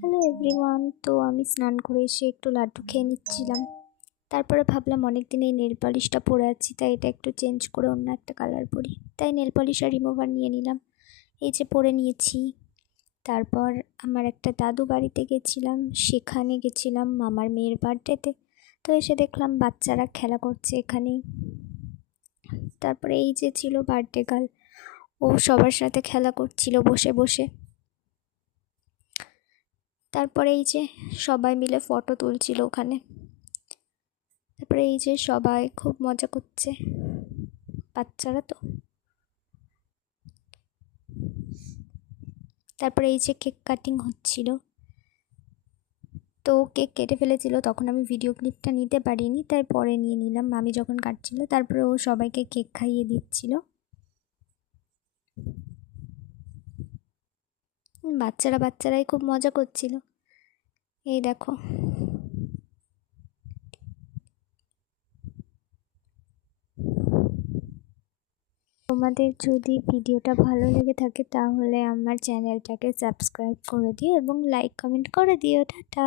Hello everyone. তো আমি স্নান করে এসে একটু লাড্ডু খেয়ে নিচ্ছিলাম। তারপরে ভাবলাম অনেক দিন এই নেল পলিশটা পরে আছি, তাই এটা একটু চেঞ্জ করে অন্য একটা কালার পরি। তাই নেল পলিশ আর রিমুভার নিয়ে নিলাম। এই যে পরে নিয়েছি। তারপর আমার একটা দাদু বাড়িতে গেছিলাম, সেখানে গেছিলাম মামার মেয়ের বার্থডেতে। তো এসে দেখলাম বাচ্চারা খেলা করছে এখানেই। তারপরে এই যে ছিল বার্থডে গার্ল, ও সবার সাথে খেলা করছিল বসে বসে। তারপরে এই যে সবাই মিলে ফটো তুলছিল ওখানে। তারপরে এই যে সবাই খুব মজা করছে, বাচ্চারা তো। তারপরে এই যে কেক কাটিং হচ্ছিল, তো কেক কেটে ফেলেছিল, তখন আমি ভিডিও ক্লিপটা নিতে পারিনি, তাই পরে নিয়ে নিলাম আমি যখন কাটছিল। তারপরে ও সবাইকে কেক খাইয়ে দিচ্ছিল। বাচ্চারাই খুব মজা করছিল। এই দেখো। তোমাদের যদি ভিডিওটা ভালো লেগে থাকে তাহলে আমার চ্যানেলটাকে সাবস্ক্রাইব করে দিও এবং লাইক কমেন্ট করে দিও। টাটা।